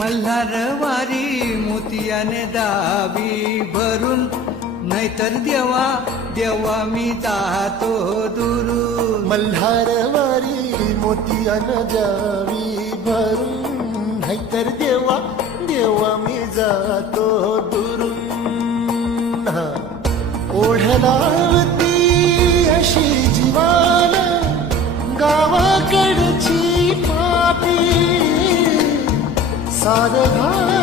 मल्हारवारी मोतियाने दावी भरून, नाहीतर देवा देवा मी जातो दुरून. मल्हारवारी मोतियानं जावी भरून, नाहीतर देवा देवा मी जातो दुरून. ओढलावती अशी जीवान गावाकडची पापी सारं